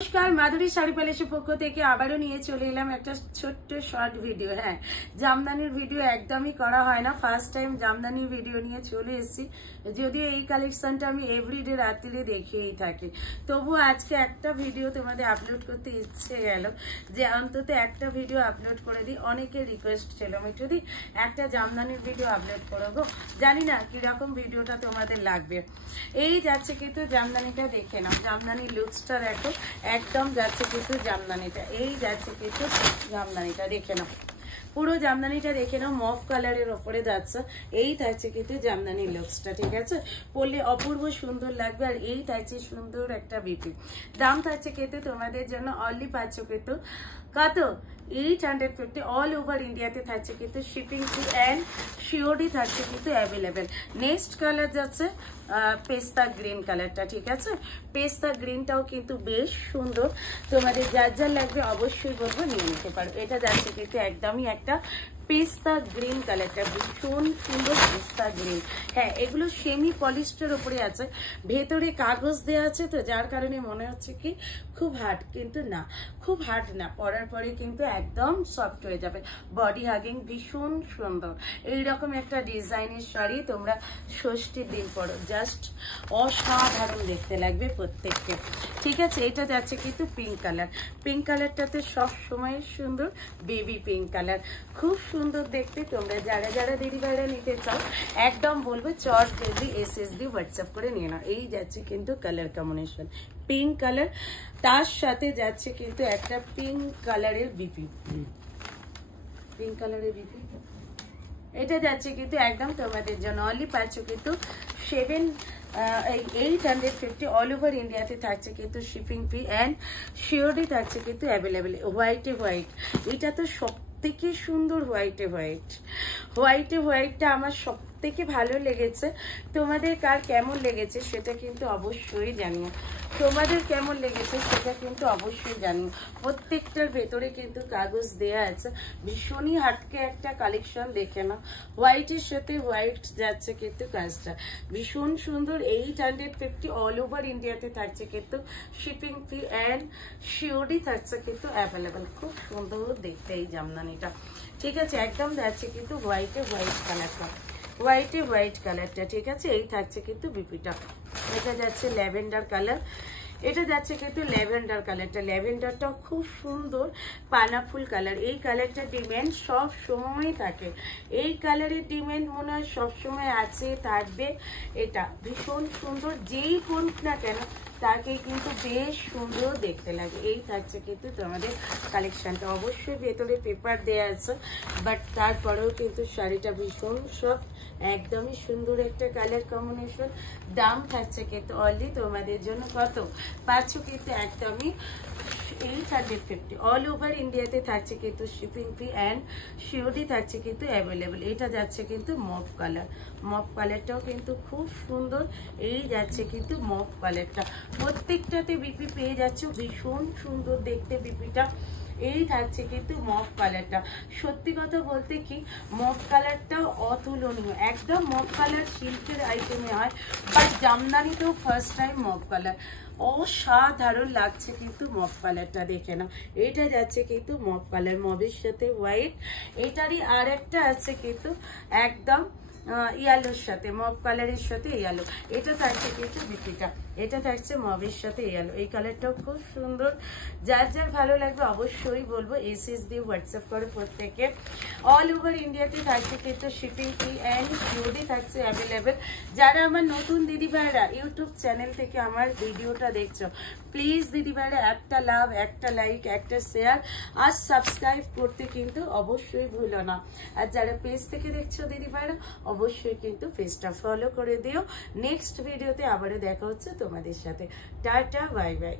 नमस्कार माधुरी शाड़ी पैलेसের পক্ষ থেকে আবারো নিয়ে চলে এলাম একটা ছোট্ট শর্ট ভিডিও। হ্যাঁ, জামদানির ভিডিও একদমই করা হয় না, ফার্স্ট টাইম জামদানির ভিডিও নিয়ে চলে এসেছি। যদিও এই কালেকশনটা আমি এভরিডে রাত্রিরে দেখিয়েই থাকি, তবু আজকে একটা ভিডিও তোমাদের আপলোড করতে ইচ্ছে গেল যে অন্তত একটা ভিডিও আপলোড করে দিই। অনেকের রিকোয়েস্ট ছিল আমি যদি একটা জামদানির ভিডিও আপলোড করব, জানি না কিরকম ভিডিওটা তোমাদের লাগবে। এই যাচ্ছে কিন্তু জামদানিটা দেখে নাও, জামদানির লুকসটা দেখো, একদম যাচ্ছে কিন্তু জামদানিটা, এই যাচ্ছে কিন্তু জামদানিটা দেখে নাও, পুরো জামদানিটা দেখে নাও, মফ কালারের ওপরে যাচ্ছে। এই থাকছে কিন্তু জামদানির লুকসটা, ঠিক আছে, পরলে অপূর্ব সুন্দর লাগবে। আর এই থাকছে সুন্দর একটা বিপি, দাম থাকছে কিন্তু তোমাদের জন্য অনলি পাচ্ছ কিন্তু কত 850 অল ওভার ইন্ডিয়াতে থাকছে কিন্তু শিপিং ফি অ্যান্ড সিওডি থাকছে কিন্তু অ্যাভেলেবেল। নেক্সট কালার যাচ্ছে পেস্তা গ্রিন কালারটা, ঠিক আছে, পেস্তা গ্রিনটাও কিন্তু বেশ সুন্দর, তোমাদের যার যার লাগবে অবশ্যই বলবো নিয়ে নিতে পারো। এটা যাচ্ছে কিন্তু একদমই একটা পেস্তা গ্রিন কালারটা, ভীষণ সুন্দর পেস্তা গ্রিন। হ্যাঁ, এগুলো সেমি পলিস্টার উপরে আছে, ভেতরে কাগজ দেওয়া আছে, তো যার কারণে মনে হচ্ছে কি খুব হার্ড, কিন্তু না, খুব হার্ড না, পরার পরে কিন্তু একদম সফট হয়ে যাবে, বডি হাগিং, ভীষণ সুন্দর। এইরকম একটা ডিজাইনের শাড়ি তোমরা ষষ্ঠীর দিন পরো, জাস্ট অসাধারণ দেখতে লাগবে প্রত্যেককে, ঠিক আছে। এটা যাচ্ছে কিন্তু পিঙ্ক কালার, পিঙ্ক কালারটাতে সব সময় সুন্দর, বেবি পিঙ্ক কালার, খুব সুন্দর দেখতে। তোমরা যারা যারা দিদি ভাইরা নিতে চাও একদম বলবো চট জলদি SSD হোয়াটসঅ্যাপ করে নিয়ে নাও। এই যাচ্ছে কিন্তু কালার কম্বিনেশন পিঙ্ক কালার, তার সাথে যাচ্ছে কিন্তু একটা পিঙ্ক কালারের বিপি, পিঙ্ক কালারের বিপি, এটা যাচ্ছে কিন্তু একদম তোমাদের জন্য অনলি পাচ্ছ কিন্তু 850 অল ওভার ইন্ডিয়াতে থাকছে কিন্তু শিপিং ফি অ্যান্ড সিওডি থাকছে কিন্তু অ্যাভেলেবেল। হোয়াইটে হোয়াইট, এটা তো সব থেকে সুন্দর, হোয়াইটে হোয়াইট, হোয়াইটে হোয়াইটটা আমার সব থেকে ভালো লেগেছে। তোমাদের কার কেমন লেগেছে সেটা কিন্তু অবশ্যই জানিও, তোমাদের কেমন লেগেছে সেটা কিন্তু অবশ্যই জানিও। প্রত্যেকটার ভেতরে কিন্তু কাগজ দেয়া আছে, ভীষণই হাটকে একটা কালেকশন দেখে না। হোয়াইটের সাথে হোয়াইট যাচ্ছে কিন্তু কাজটা ভীষণ সুন্দর। 850 অল ওভার ইন্ডিয়াতে থাকছে কিন্তু শিপিং ফি অ্যান্ড সিওডি থাকছে কিন্তু অ্যাভেলেবেল। খুব সুন্দর দেখতে এই জামদানিটা, ঠিক আছে, একদম যাচ্ছে কিন্তু হোয়াইটে হোয়াইট কালারটা, হোয়াইটে হোয়াইট কালারটা, ঠিক আছে। এই থাকছে কিন্তু বিপিটা, এটা যাচ্ছে ল্যাভেন্ডার কালার, এটা যাচ্ছে কিন্তু ল্যাভেন্ডার কালারটা, ল্যাভেন্ডারটাও খুব সুন্দর, পানাফুল কালার। এই কালারটা ডিমান্ড সব সময় থাকে, এই কালারের ডিমান্ড মনে হয় সবসময় আছে, থাকবে। এটা ভীষণ সুন্দর, যেই পড়ুক না কেন তাকে কিন্তু বেশ সুন্দর দেখতে লাগে। এই থাকছে কিন্তু তোমাদের কালেকশনটা, অবশ্যই ভেতরে পেপার দেওয়া আছে, বাট তারপরেও কিন্তু শাড়িটা ভীষণ সফট, একদমই সুন্দর একটা কালার কম্বিনেশন। দাম থাকছে কিন্তু অনলি তোমাদের জন্য কত পাচ্ছ কিন্তু একদমই 850 অল ওভার ইন্ডিয়াতে থাকছে কিন্তু শিপিং ফি অ্যান্ড সিওডি থাকছে কিন্তু অ্যাভেলেবেল। এটা যাচ্ছে কিন্তু মফ কালার, মফ কালারটাও কিন্তু খুব সুন্দর। এই যাচ্ছে কিন্তু মফ কালারটা, প্রত্যেকটাতে বিপি পেয়ে যাচ্ছে, ভীষণ সুন্দর দেখতে বিপিটা। এই থাকছে কিন্তু মফ কালারটা, সত্যি কথা বলতে কি মফ কালারটাও অতুলনীয়, একদম মফ কালার সিল্কের আইটেমে হয়, বাট জামদানিতেও ফার্স্ট টাইম মফ কালার, অসাধারণ লাগছে কিন্তু মফ কালারটা দেখে না। এটা যাচ্ছে কিন্তু মফ কালার, মবের সাথে হোয়াইট, এটারই আর একটা আছে কিন্তু একদম ইয়ালোর সাথে, মব কালারের সাথে ইয়ালো, এটা থাকছে কিন্তু বিপিটা, এটা থাকছে মবের সাথে ইয়ালো। এই কালারটাও খুব সুন্দর, যার যার ভালো লাগবে অবশ্যই বলবো SSD হোয়াটসঅ্যাপ করে প্রত্যেকে। অল ওভার ইন্ডিয়াতে থাকছে কিন্তু শিপিং ফি অ্যান্ড সিওডি থাকছে অ্যাভেলেবেল। যারা আমার নতুন দিদিভাইরা ইউটিউব চ্যানেল থেকে আমার ভিডিওটা দেখছো, প্লিজ দিদিভাইরা একটা লাভ, একটা লাইক, একটা শেয়ার আর সাবস্ক্রাইব করতে কিন্তু অবশ্যই ভুলো না। আর যারা পেজ থেকে দেখছো দিদিভাইরা অবশ্যই কিন্তু পেজটা ফলো করে দিও। নেক্সট ভিডিওতে আবারও দেখা হচ্ছে তোমাদের সাথে, টাটা বাই বাই।